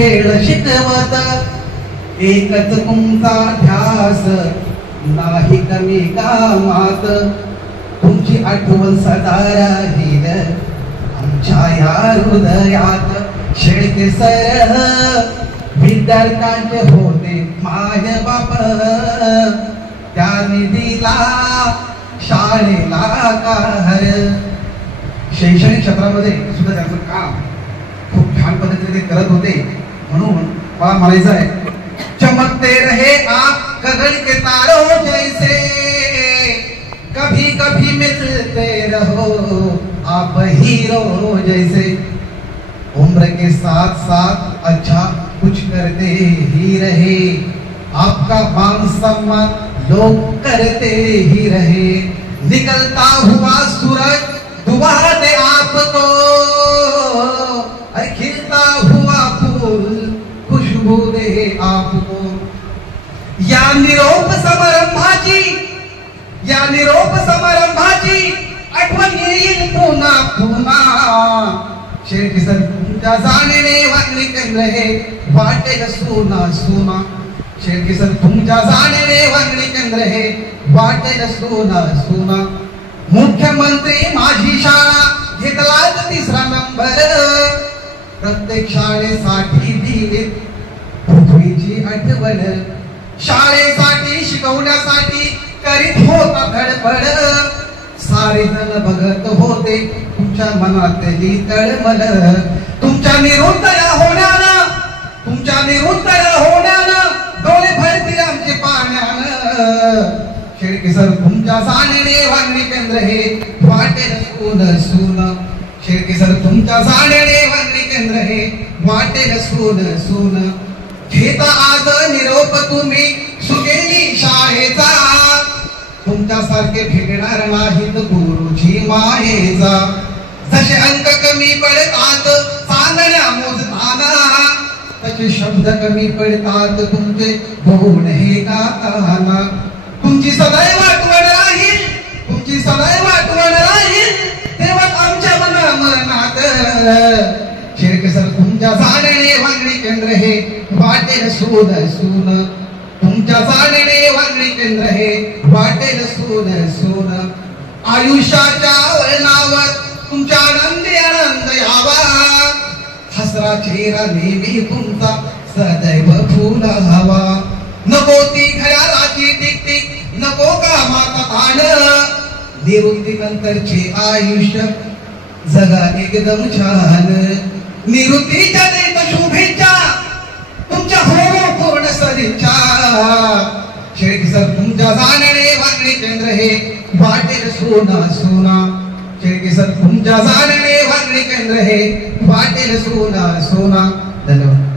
खेळ शिकवत, एकच तुमचा ध्यास नाही कमी कामात. तुमची आठवण सदा राहील आमच्या या हृदयात. शेळके सर विद्यार्थ्यांचे होते माय बाप, त्याने दिला शाळेला कार. शैक्षणिक क्षेत्रामध्ये सुद्धा त्यांचं काम खूप छान पद्धतीने ते करत होते. म्हणून मला म्हणायचं आहे, चमकते रहे आप गगन के तारों जैसे, कभी कभी मिलते रहो आप हीरो जैसे. उम्र के साथ साथ अच्छा कुछ करते ही रहे, आपका मान सम्मान लोग करते ही रहे. निकलता हुआ सूरज दुआ दे आपको, खिलता हुआ फूल खुशबू दे आपको. या निरोप समारंभाची, या निरोप समारंभाची आठवण येईल पुन्हा पुन्हा. शेळके सर तुमच्या जाणीने वागणी केंद्र हे वाटेल सोना सोना. शेळके सर तुमच्या जाणीने वागणी केंद्र हे वाटेल सोना सोना. मुख्यमंत्री माझी शाळा घेतला 3रा नंबर, प्रत्येक शाळेसाठी दिली पृथ्वीची आठवण. शाळेसाठी शिकवण्यासाठी करीत होता धडपड, सारे जण बघत होते तुमच्या मनातली तळमळ. तुमच्या निरुत्तरा होण्यानं, तुमच्या निरुत्तरा होण्यानं डोळे भरतील आमचे पाण्यानं. शेळके सर तुमच्या जाणीने वागणी केंद्र हे वाटेल सून सून. शेळके सर तुमच्या जाणीने वागणी केंद्र हे वाटेल सून सून. घेता आज निरोप तुम्ही सुकेली शाळेचा, तुमच्यासारखे भेटणार नाहीत गुरुजी मायेचा. जसे अंक कमी पडतात चांदण्या मोजताना, तसे शब्द कमी पडतात तुमचे गुण हे गाताना. तुमची सदैव आठवण राहील, तुमची सदैव आठवण राहील तेव्हा आमच्या मनात. शेळके सर तुमच्या जाणीने वागणी केंद्र हे वाटेल सून सून. तुमच्या जाणीने वागणी केंद्र हे वाटेल सून सून. आयुष्याच्या वळणावर तुमच्या आनंदी आनंद यावा, हसरा चेहरा नेहमी तुमचा सदैव फुलावा. नको ती घड्याळाची टिकटिक, नको कामाचा ताण, निवृत्ती नंतरचे आयुष्य जगा एकदम छान. निवृत्तीच्या देत शुभेच्छा तुमच्या हो पूर्ण सदिच्छा. शेळके सर तुमच्या जाणीने वागणी केंद्र हे वाटेल सोना सोना. शेळके सर तुमच्या जाणीने वागणी केंद्र हे वाटेल सोना सोना. धन्यवाद.